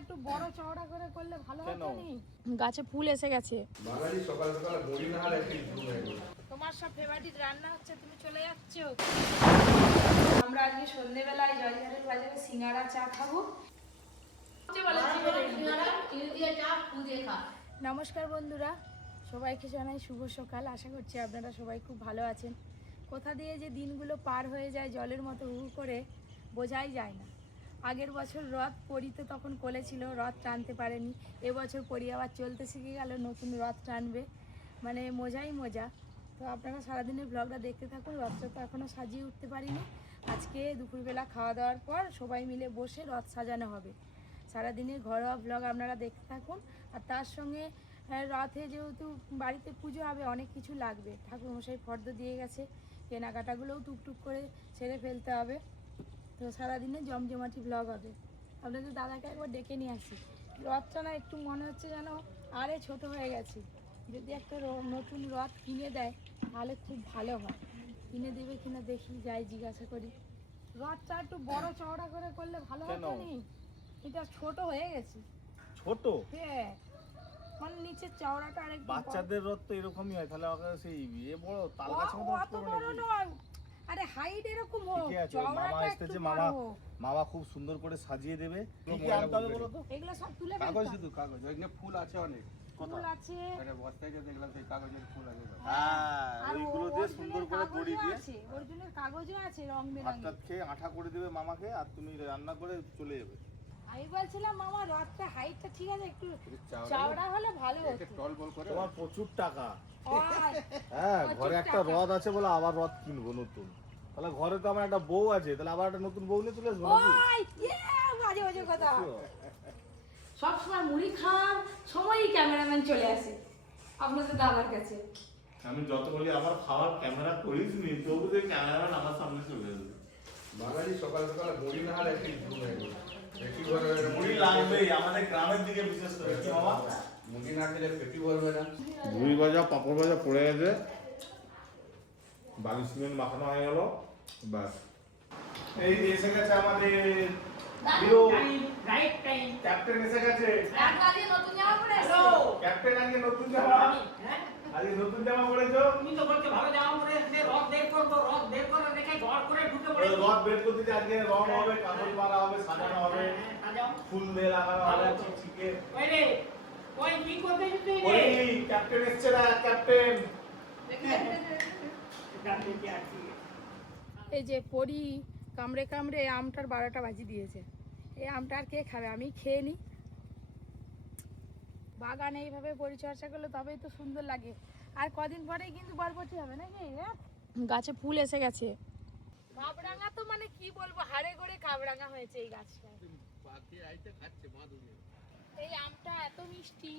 একটু বড় চওড়া করে করলে ভালো হতো নি। গাছে ফুল এসে গেছে। বাঙালি সকাল সকাল বড়ি না হলে একটু ভুল হয়ে গেল। তোমার সব ফেভারিট রান্না হচ্ছে, তুমি চলে যাচ্ছ। আমরা আজকে সন্ধ্যেবেলায় জয়ঝাড়ের বাজারে সিঙ্গারা চা খাবো। নমস্কার বন্ধুরা, সবাইকে জানাই শুভ সকাল। আশা করছি আপনারা সবাই খুব ভালো আছেন। কোথা দিয়ে যে দিনগুলো পার হয়ে যায় জলের মতো হু করে বোঝাই যায় না। আগের বছর রথ পরি তো তখন কোলে ছিল, রথ টানতে পারেনি। এবছর পরি আবার চলতে শিখে গেল, নতুন রথ টানবে, মানে মজাই মজা। তো আপনারা সারাদিনের ব্লগটা দেখতে থাকুন। রথটা তো এখনও সাজিয়ে উঠতে পারিনি। আজকে দুপুরবেলা খাওয়া দাওয়ার পর সবাই মিলে বসে রথ সাজানো হবে। সারাদিনের ঘরোয়া ব্লগ আপনারা দেখতে থাকুন। আর তার সঙ্গে রথে যেহেতু বাড়িতে পুজো হবে, অনেক কিছু লাগবে। ঠাকুরমশাই ফর্দ দিয়ে গেছে, কেনাকাটাগুলোও টুকটুক করে ছেড়ে ফেলতে হবে। তো সারাদিনে জমজমাটি ব্লগ হবে। আপনাদের দাদাকে একবার ডেকে নিয়ে আসি। রথটা না একটু মনে হচ্ছে যেন আরে ছোট হয়ে গেছে। যদি একটা নতুন রথ কিনে দেয় তাহলে খুব ভালো হয়। কিনে দেবে কিনা দেখি, যাই জিজ্ঞাসা করি। রথটা একটু বড় চওড়া করে করলে ভালো হতো নি। এটা ছোট হয়ে গেছে। ছোট? হ্যাঁ, মানে নিচের চওড়াটা আরেকটু বড়। বাচ্চাদের রথ তো এরকমই হয়, তাহলে ওকে সেই এ বড় তাল গাছের মতো অত বড় নয়, আরে হাইট এরকম হোক, ঠিক আছে, মামা চওড়াটা একটু এসেছে, বড় মামা হোক। মামা খুব সুন্দর করে সাজিয়ে দেবে। কি কি আনতে হবে বলো তো? এগুলো সব তুলে কাগজ ফেলতাম। শুধু কাগজ, ওইখানে ফুল আছে অনেক। ফুল আছে, একটা বস্তায় যে দেখলাম সেই কাগজের ফুল আছে। হ্যাঁ, আর ওইগুলো দিয়ে সুন্দর করে দড়ি দিয়ে অরিজিনাল কাগজও আছে রং ভাত বেরঙের। টাত খেয়ে আঠা করে দেবে মামাকে, আর তুমি রান্না করে চলে যাবে। আমি বলছিলাম মামা রথটা হাইটটা ঠিক আছে, একটু চাওড়া চওড়া হলে ভালো একটা হতো। টল বল করে তোমার প্রচুর টাকা। আর হ্যাঁ, প্রচুর ঘরে একটা টাকা। রথ আছে বলে আবার রথ কিনবো নতুন। তাহলে ঘরে তো আমার একটা বউ আছে, তাহলে আবার একটা নতুন বউ নিয়ে চলে আসবো নাকি? ওই বাজে বাজে কথা। সবসময় মুড়ি খাওয়ার সময়ই ক্যামেরাম্যান চলে আসে আপনাদের দাদার কাছে। আমি যত বলি আমার খাওয়ার ক্যামেরা করিস নি, তবু যে ক্যামেরাম্যান আমার সামনে চলে আসবে। বাঙালি সকাল সকাল বড়ি না হলে একটু ভুল হয়ে গেল। পেটি ভরবে না, মুড়ি লাগবেই আমাদের গ্রামের দিকে, বিশেষ করে কি বাবা? মুড়ি না খেলে পেটি ভরবে না। মুড়ি ভাজা পাপড় ভাজা পড়ে গেছে, বালি সিমেন্ট মাখানো হয়ে গেল, ব্যাস। এই যে এসে গেছে আমাদের হিরো ক্যাপ্টেন, এসে গেছে। নতুন জামা পরে ক্যাপ্টেন আজকে নতুন জামা, আজকে নতুন জামা পরেছো। তুমি তো বলছো ভালো জামা পরে এসে রথ বের করবো, রথ বের করে দেখে ঘর করে ঢুকে পড়ে রথ বের করতে যে আজকে রং হবে, কাপড় মারা হবে, সাজানো হবে, ফুল দিয়ে লাগানো হবে, চিকে। ওই রে, ওই কি করতে তুই ওই রে? ক্যাপ্টেন এসছে না, ক্যাপ্টেন। এই যে পরি কামড়ে কামড়ে আমটার 12টা বাজি দিয়েছে। এই আমটা আর কে খাবে, আমি খেয়ে নিই। বাগান এইভাবে পরিচর্যা করলে তবেই তো সুন্দর লাগে। আর কদিন পরেই কিন্তু বরবটি হবে নাকি। গাছে ফুল এসে গেছে। কাবরাঙা তো মানে কি বলবো, হাড়ে গড়ে কাবরাঙা হয়েছে এই গাছটা। এই আমটা এত মিষ্টি,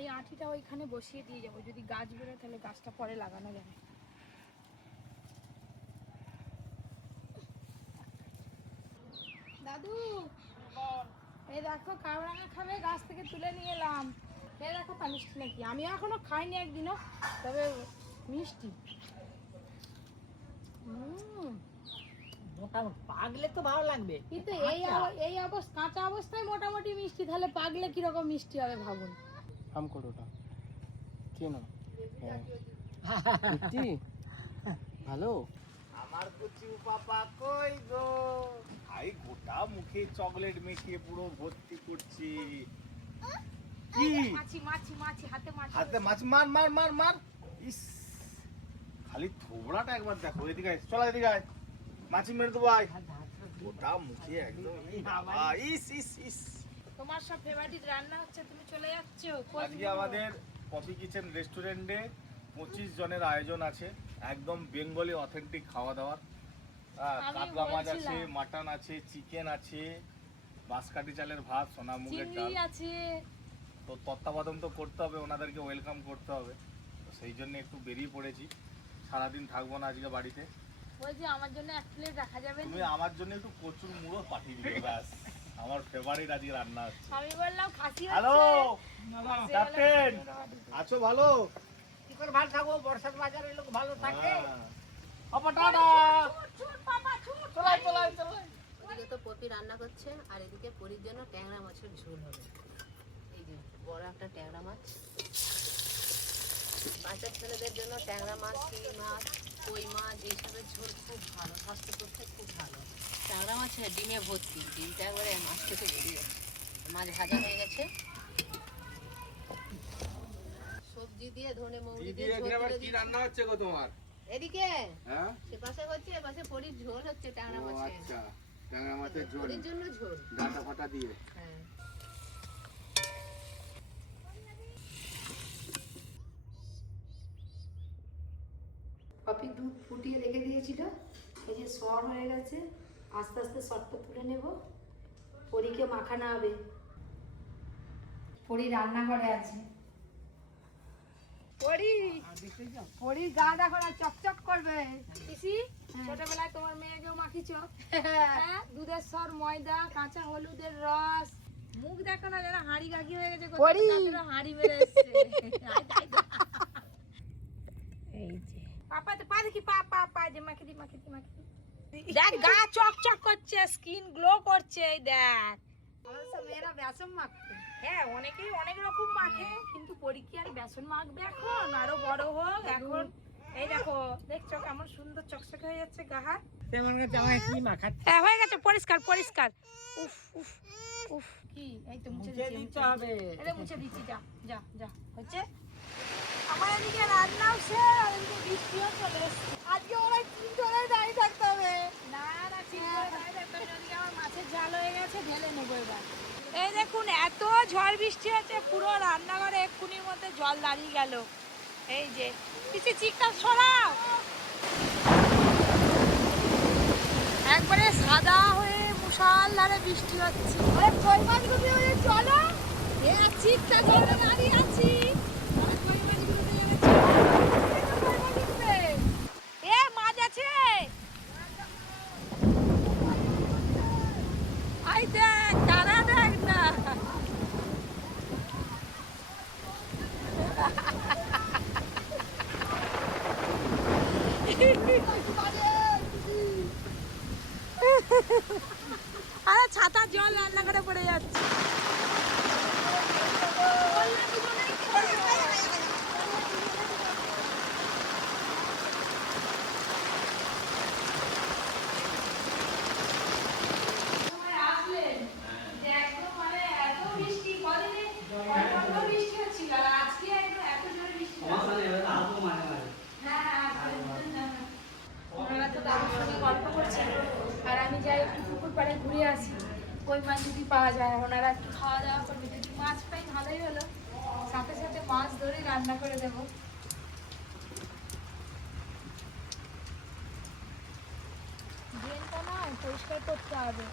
এই আঁটিটা ওইখানে বসিয়ে দিয়ে যাবো। যদি গাছ বেরোয় তাহলে গাছটা পরে লাগানো যাবে। দাদু এই দেখো কাবরাঙা খাবে, গাছ থেকে তুলে নিয়ে এলাম। এই দেখো তা মিষ্টি নাকি, আমি এখনো খাইনি একদিনও, তবে মিষ্টি। মোটামুটি পাগলে তো ভালো লাগবে। কিন্তু এই অবস্থা কাঁচা অবস্থায় মোটামুটি মিষ্টি, তাহলে পাগলে কিরকম মিষ্টি হবে ভাবুন। আম করোটা কেন মিষ্টি ভালো। আমার কুচি পাপা কই গো, ভাই গোটা মুখে চকলেট মেখে পুরো ভর্তি করছি। কি মাছি মাছি মাছি, হাতে মাছি। হাতে মাছ, মার মার মার মার। ইস, খালি থোবড়াটা একবার দেখো। এদিকে আয়, চল এদিকে আয়, মাছি মেরে দেবো আয়। গোটা মুখে একদম ইস ইস ইস। তোমার সব ফেভারিট রান্না হচ্ছে, তুমি চলে যাচ্ছ। আজকে আমাদের কফি কিচেন রেস্টুরেন্টে 25 জনের আয়োজন আছে, একদম বেঙ্গলি অথেন্টিক খাওয়া দাওয়ার। আমি কাতলা মাছ আছে, বলছিলাম। মাটন আছে, চিকেন আছে, বাঁশকাঠি চালের ভাত, সোনা মুগের ডাল। চিংড়ি আছে। তো তত্ত্বাবধান তো করতে হবে, ওনাদেরকে ওয়েলকাম করতে হবে। তো সেই জন্য একটু বেরিয়ে পড়েছি। সারাদিন থাকবো না আজকে বাড়িতে। বলছি আমার জন্য এক প্লেট রাখা যাবে তুমি না? আমার জন্য একটু কচুর মুড়ো পাঠিয়ে দিবে, ব্যাস। আমার ফেভারিট আজকে রান্না হচ্ছে। আমি বললাম খাসি হ্যালো হচ্ছে। ক্যাপ্টেন, আছো ভালো? কি করে ভালো থাকবো, বর্ষার বাজারে লোক ভালো থাকে। হ্যাঁ। অপটাটা ছুট, ছুট, পাপা, ছুট। চলাই চলাই চলাই। এদিকে তো পপি রান্না করছে আর এদিকে পরির জন্য ট্যাংরা মাছের ঝোল হবে। এই যে বড় একটা ট্যাংরা মাছ, বাচ্চা ছেলেদের জন্য ট্যাংরা মাছ, চিংড়ি মাছ, কই মাছ এইসবের ঝোল খুব ভালো, স্বাস্থ্যপক্ষে খুব ভালো। ট্যাংরা মাছে ডিমে ভর্তি, ডিমটা একবারে মাছ থেকে বেরিয়ে গেছে। মাছ ভাজা হয়ে গেছে, সবজি দিয়ে ধনে মৌরি দিয়ে ঝোল করে কি দিয়েছি। রান্না হচ্ছে গো তোমার? এদিকে হ্যাঁ, সে পাশে হচ্ছে, এপাশে পরির ঝোল হচ্ছে ট্যাংরা ও মাছের। আচ্ছা, ট্যাংরা মাছের ঝোল, পরির জন্য ঝোল। ডাটা ফাটা দিয়ে। হ্যাঁ। পপি দুধ ফুটিয়ে রেখে দিয়েছিল, এই যে সর হয়ে গেছে। আস্তে আস্তে সরটা তুলে নেব, পরীকে মাখানো হবে। পরী রান্নাঘরে আছে। পরীর গা দেখো না, চকচক করবে। পিসি, ছোটবেলায় তোমার মেয়েকেও মাখিছ? হ্যাঁ, দুধের সর, ময়দা, কাঁচা হলুদের রস। মুখ দেখো না, যেন হাঁড়ি গাগি হয়ে গেছে, হাঁড়ি মেরে এসছে। এই যে পাপা, তো পা দেখি, পা পা পা যে মাখি দি মাখি দি মাখি দি। দেখ গা চকচক করছে, স্কিন গ্লো করছে। এই দেখ, আমাদের সব মেয়েরা বেসন মাখতে। হ্যাঁ, অনেকেই অনেক রকম মাখে, কিন্তু পরী কি আর বেসন মাখবে এখন? আরো বড় হোক এখন। এই দেখো, দেখছো কেমন সুন্দর চকচকে হয়ে যাচ্ছে গা হাত। তেমন জামাই কি মাখা হ্যাঁ, হয়ে গেছে, পরিষ্কার পরিষ্কার। উফ উফ উফ, কি এই তো মুছে দিচ্ছি, দিতে হবে। এটা মুছে দিচ্ছি। যা যা যা, হচ্ছে। আমার এদিকে রান্নাও শেষ, আর এদিকে বৃষ্টিও চলে এসছে। আজকে ওরা চিন্তায় দাঁড়িয়ে থাকতে হবে। না না, চিন্তায় দাঁড়িয়ে থাকতে হবে। ওদিকে আমার মাছের ঝাল হয়ে গেছে, ঢেলে নেবো এবার। এই দেখুন, এত ঝড় বৃষ্টি হচ্ছে, পুরো রান্নাঘরে এক্ষুনির মধ্যে জল দাঁড়িয়ে গেল। এই যে কিছু চিৎকার সরাও, একবারে সাদা হয়ে মুষলধারে বৃষ্টি হচ্ছে। আরে কই মাছগুলো চলো, এ চিৎকার জলে দাঁড়িয়ে আছি। এ মাছ আছে, আই দেখ, দাঁড়া দেখ না। আরে ছাতা জল রান্নাঘরে পড়ে যাচ্ছে। আসলেন যে একদম মানে এত বৃষ্টি, কদিনে অল্প বৃষ্টি হচ্ছিল, আর আজকে একদম এত জোরে বৃষ্টি হচ্ছে। হ্যাঁ, ওনারা তো দাদুর সঙ্গে গল্প করছেন, আর আমি যাই একটু পুকুর পাড়ে ঘুরে আসি। কই মাছ যদি পাওয়া যায়, ওনারা একটু খাওয়া দাওয়া করবে। যদি মাছ পাই ভালোই হলো, সাথে সাথে মাছ ধরে রান্না করে দেবো। ড্রেনটা না পরিষ্কার করতে হবে।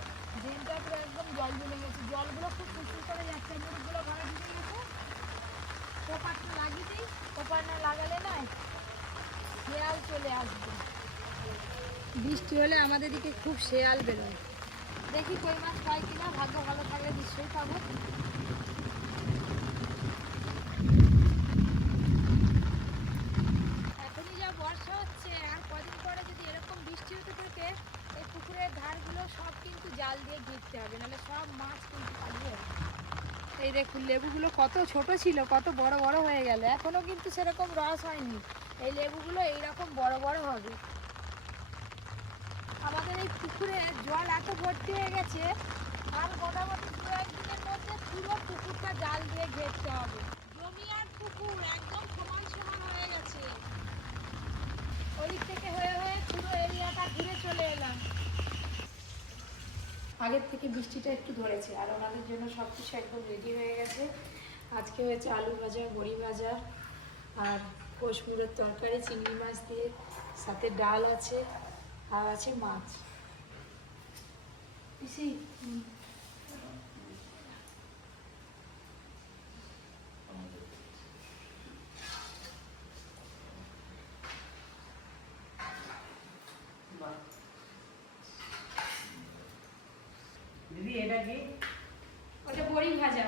ড্রেনটা পুরো একদম জল জমে গেছে, জলগুলো খুব ফুসফুস করে যাচ্ছে, মুখগুলো ঘরে ঢুকে গেছে। কোপারটা লাগিয়ে দিই, কোপার না লাগালে না শেয়াল চলে আসবে। বৃষ্টি হলে আমাদের দিকে খুব শেয়াল বেরোয়। দেখি কই মাছ পাই কিনা, ভাগ্য ভালো থাকলে নিশ্চয়ই পাবো। এখনই যা বর্ষা হচ্ছে, আর কদিন পরে যদি এরকম বৃষ্টি হতে থাকে, এই পুকুরের ধারগুলো সব কিন্তু জাল দিয়ে ঘিরতে হবে, নাহলে সব মাছ কিন্তু পালিয়ে যাবে। এই দেখুন, লেবুগুলো কত ছোট ছিল, কত বড় বড় হয়ে গেল। এখনো কিন্তু সেরকম রস হয়নি। এই লেবুগুলো এইরকম বড় বড় হবে। আমাদের এই পুকুরে জল এত ভর্তি হয়ে গেছে, আর মোটামুটি দু একদিনের মধ্যে পুরো পুকুরটা জাল দিয়ে ঘেরতে হবে। জমি আর পুকুর একদম সমান সমান হয়ে গেছে। ওদিক থেকে হয়ে হয়ে পুরো এরিয়াটা ঘুরে চলে এলাম। আগের থেকে বৃষ্টিটা একটু ধরেছে, আর ওনাদের জন্য সব কিছু একদম রেডি হয়ে গেছে। আজকে হয়েছে আলু ভাজা, বড়ি ভাজা, আর কোষমুড়ের তরকারি চিংড়ি মাছ দিয়ে, সাথে ডাল আছে, আর আছে মাছ। পিসি, দিদি এটা কি? ওটা বড়ি ভাজা,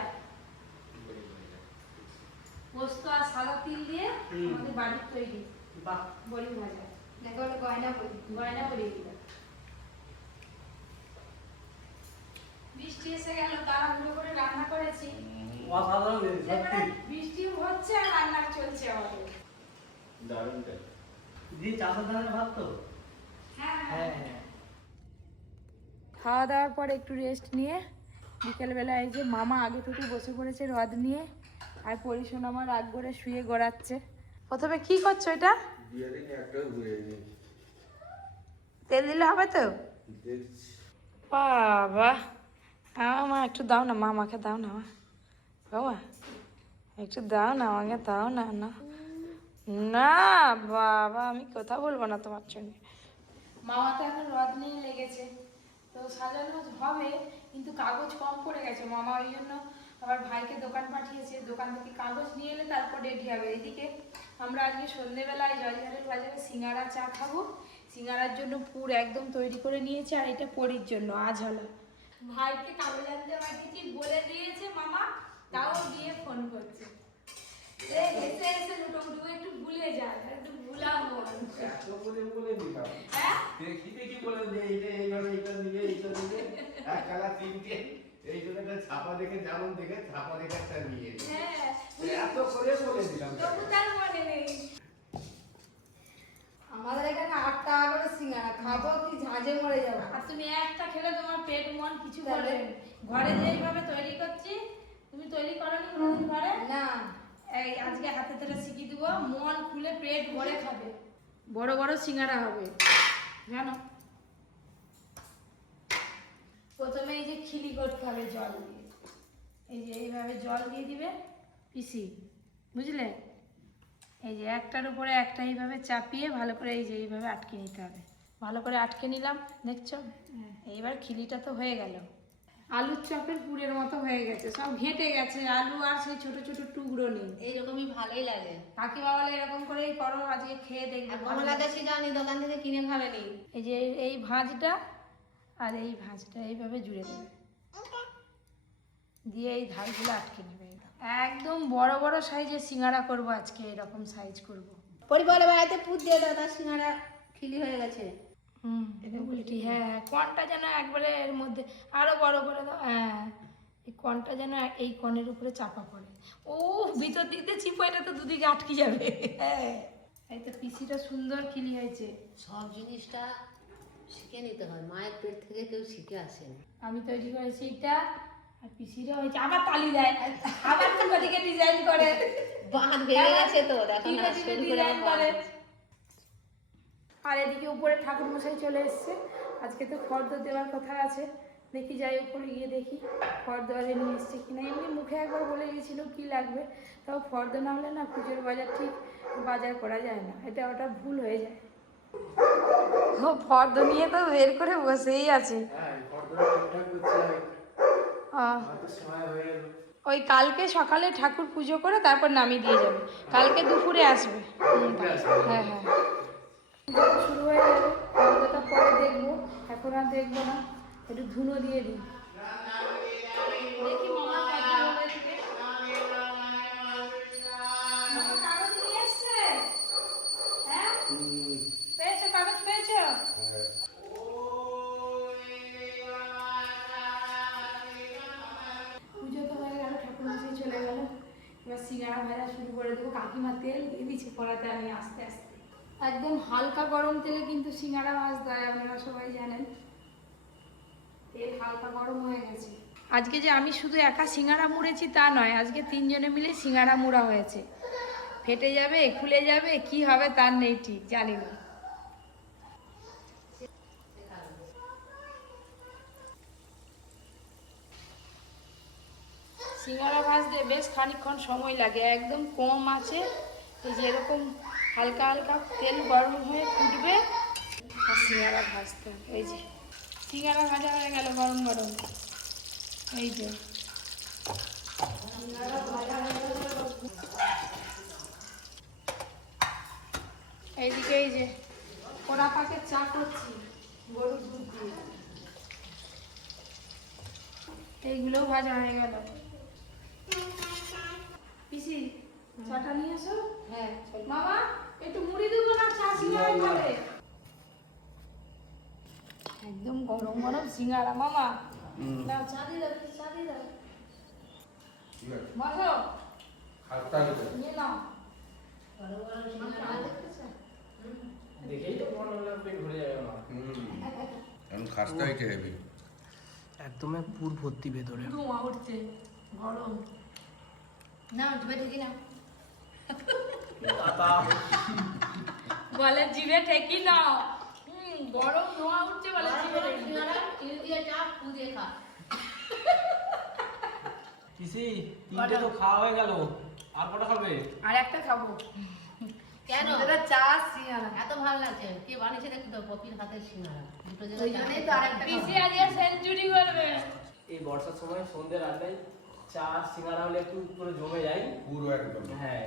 পোস্ত আর সাদা তিল দিয়ে আমাদের বাড়ির তৈরি বাহ, বড়ি ভাজা। দেখো, ওটা গয়না বড়ি, গয়না বড়ি। বৃষ্টি এসে গেল, তাড়াহুড়ো করে রান্না করেছি। অসাধারণ এবারে বৃষ্টি হচ্ছে আর রান্না চলছে আমাদের। দারুণ দি চাষের ধানের ভাত তো? হ্যাঁ হ্যাঁ হ্যাঁ। খাওয়া দাওয়ার পর একটু রেস্ট নিয়ে বিকেলবেলা এই যে মামা আগে থেকে বসে পড়েছে রদ নিয়ে, আর পরিশোন আমার রাগ করে শুয়ে গড়াচ্ছে। প্রথমে কি করছো এটা? বিয়ারিং একটা ঘুরে নি তেল দিলে হবে তো? দেখছি বাবা, মা একটু দাও না, মামাকে দাও না, মা বাবা একটু দাও না, আমাকে দাও না। না না বাবা, আমি কথা বলবো না তোমার সঙ্গে। মামা তো এখন রদ নিয়ে লেগেছে, তো সাজানো হবে কিন্তু কাগজ কম পড়ে গেছে। মামা ওই জন্য আবার ভাইকে দোকান পাঠিয়েছে, দোকান থেকে কাগজ নিয়ে এলে তারপর রেডি হবে। এদিকে আমরা আজকে সন্ধ্যেবেলায় জয়ঝাড়ের বাজারে সিঙ্গারা চা খাবো। সিঙ্গারার জন্য পুর একদম তৈরি করে নিয়েছে, আর এটা পরির জন্য আঝালা। ভাইকে কাগজ আনতে পাঠিয়েছি বলে দিয়েছে মামা, তাও দিয়ে ফোন করছে। এসে এসে লুটোপুটু একটু ভুলে যায়, একটু ভুলাবো। এত করে বলে দিলাম হ্যাঁ দেখি দেখি বলে দে এইটা এইভাবে এইটা নিয়ে এক কালা তিনটে এই জন্য একটা ছাপা দেখে যেমন দেখে ছাপা দেখে একটা নিয়ে হ্যাঁ, এত করে বলে দিলাম তবু তার মনে নেই। আমাদের এখানে 8 টাকা করে সিঙ্গারা, খাবো কি ঝাঁঝে মরে যাবো। আর তুমি একটা খেলে তোমার পেট মন কিছু করবে না। ঘরে যেইভাবে তৈরি করছি, তুমি তৈরি করোনি কোনোদিন ঘরে? না, এই আজকে হাতে ধরে শিখিয়ে দেবো, মন খুলে পেট ভরে খাবে। বড় বড় সিঙ্গারা হবে জানো। প্রথমে এই যে খিলি করতে হবে জল দিয়ে, এই যে এইভাবে জল দিয়ে দিবে পিসি, বুঝলে? এই যে একটার উপরে একটা এইভাবে চাপিয়ে ভালো করে এই যে এইভাবে আটকে নিতে হবে। ভালো করে আটকে নিলাম, দেখছো? এইবার খিলিটা তো হয়ে গেল। আলুর চপের পুরের মতো হয়ে গেছে, সব ঘেঁটে গেছে, আলু আর সেই ছোট ছোট টুকরো নেই। এইরকমই ভালোই লাগে। কাকিমা বলে এরকম করেই করো, আজকে খেয়ে দেখবে। আর কমলা গাছে যাওনি, দোকান থেকে কিনে খাবে নি। এই যে এই ভাঁজটা আর এই ভাঁজটা এইভাবে জুড়ে দেবে, দিয়ে এই ধারগুলো আটকে নেবে। একদম বড় বড় সাইজের সিঙ্গারা করব আজকে, এরকম সাইজ করব। পরিবারের বাড়িতে পুত দিয়ে দাও, তার সিঙ্গারা খিলি হয়ে গেছে। উল্টি, হ্যাঁ কোনটা যেন একবারে এর মধ্যে আরো বড় করে দাও। হ্যাঁ, এই কোনটা যেন এই কোণের উপরে চাপা পড়ে। ও ভিতর দিক দিয়ে চিপো, এটা তো দুদিকে আটকে যাবে। হ্যাঁ, এই তো পিসিটা সুন্দর খিলি হয়েছে। সব জিনিসটা শিখে নিতে হয়, মায়ের পেট থেকে কেউ শিখে আসেনি। আমি তৈরি করেছি এটা, আর পিসিটা হয়েছে। আবার তালি দেয়, আবার দুটো দিকে ডিজাইন করে। বাঁধ ভেঙে গেছে তো, দেখো না, দিকে সুন্দর করে ডিজাইন বাঁধ করে। হচ্ছে। আর এদিকে উপরে ঠাকুর মশাই চলে এসছে। আজকে তো ফর্দ দেওয়ার কথা আছে, দেখি যাই উপরে গিয়ে দেখি ফর্দ আরে নিয়ে এসছে কিনা। এমনি মুখে একবার বলে গেছিল কি লাগবে, তাও ফর্দ না হলে না পুজোর বাজার ঠিক বাজার করা যায় না, এটা ওটা ভুল হয়ে যায়। ও ফর্দ নিয়ে তো বের করে বসেই আছে। ওই কালকে সকালে ঠাকুর পুজো করে তারপর নামিয়ে দিয়ে যাবে, কালকে দুপুরে আসবে। হ্যাঁ হ্যাঁ, শুরু হয়ে যাবে। ফর্দটা পরে দেখবো, এখন আর দেখবো না। একটু ধুনো দিয়ে দিই, দেখি মামা কাজে হলো এদিকে। মামা কাগজ নিয়ে এসছে? হ্যাঁ, পেয়েছো কাগজ, পেয়েছো? পুজো তো হয়ে গেল, ঠাকুর মশাই চলে গেল, এবার সিঙ্গারা ভাজা শুরু করে দেবো। কাকিমা তেল দিয়ে দিচ্ছে কড়াতে, আমি আস্তে আস্তে একদম হালকা গরম তেলে কিন্তু সিঙ্গারা ভাজতে হয়, আপনারা সবাই জানেন। তেল হালকা গরম হয়ে গেছে। আজকে যে আমি শুধু একা সিঙ্গারা মুড়েছি তা নয়, আজকে 3 জনে মিলে সিঙ্গারা মুড়া হয়েছে। ফেটে যাবে, খুলে যাবে, কি হবে তার নেই ঠিক, জানি না। সিঙ্গারা ভাজতে বেশ খানিকক্ষণ সময় লাগে, একদম কম আছে। এই যে এরকম হালকা হালকা তেল গরম হয়ে ফুটবে আর সিঙ্গারা ভাজতে হবে। এই যে সিঙ্গারা ভাজা হয়ে গেল গরম গরম, এই যে এইদিকে এই যে পোড়া পাকের চা করছি গরুর দুধ দিয়ে, এইগুলোও ভাজা হয়ে গেল। পিসি চাটা নিয়ে এসো। হ্যাঁ মামা একটু মুড়ি দেবো না, চা সিঙ্গারা খাবে? একদম গরম গরম সিঙ্গারা মামা। দাও চা দিয়ে দাও চা দিয়ে দাও ঠিক আছে বসো খাস্তা হয়েছে নিয়ে নাও বড় বড় আমার সিঙ্গারা চা আছে। দেখতেছো? দেখেই তো মনে হলো পেট ভরে যাবে আমার। এখন খাস্তা হয়েছে হেবি একদম পুর ভর্তি ভেতরে। ধোঁয়া উঠছে গরম না জিভে ঢেকি না বলে জিভে ঠেকি নাও গরম ধোঁয়া উঠছে বলে বড় জিভে বড় ঠেকি নাও। সিঙ্গারা চিনি দিয়ে চা ফু দিয়ে খা পিসি তিনটে তো খাওয়া হয়ে গেল, আর কটা খাবে? আর একটা খাবো কেন এটা চা সিঙ্গারা এত ভালো লাগছে কে বানিয়েছে দেখো তো পপির হাতের সিঙ্গারা দুটো ওই জায়গায় জন্যই তো আরেকটা পিসি আজকে সেঞ্চুরি করবে এই বর্ষার সময় সন্ধ্যের আড্ডায় চা সিঙ্গারা হলে একটু পুরো জমে যায়। পুরো একদম হ্যাঁ,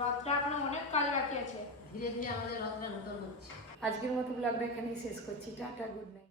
রথটা এখনো অনেক কাজ বাকি আছে ধীরে ধীরে আমাদের রথটা নতুন হচ্ছে আজকের মতো ব্লগটা এখানেই শেষ করছি টাটা গুড নাইট